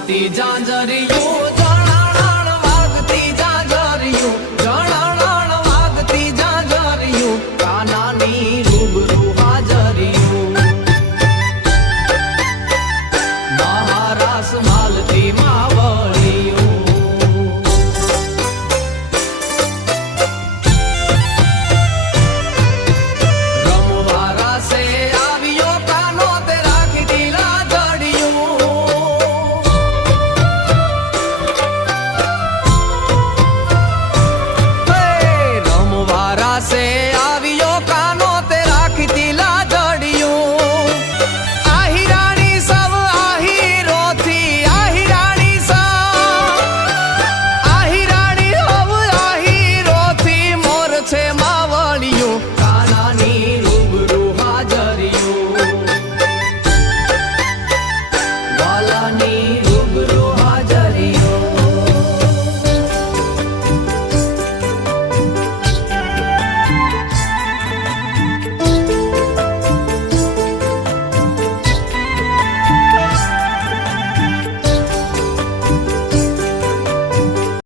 વાગતી જાંજરિયું જણાણ વાગતી જાંજરિયું જણાણ વાગતી જાંજરિયું કાનાની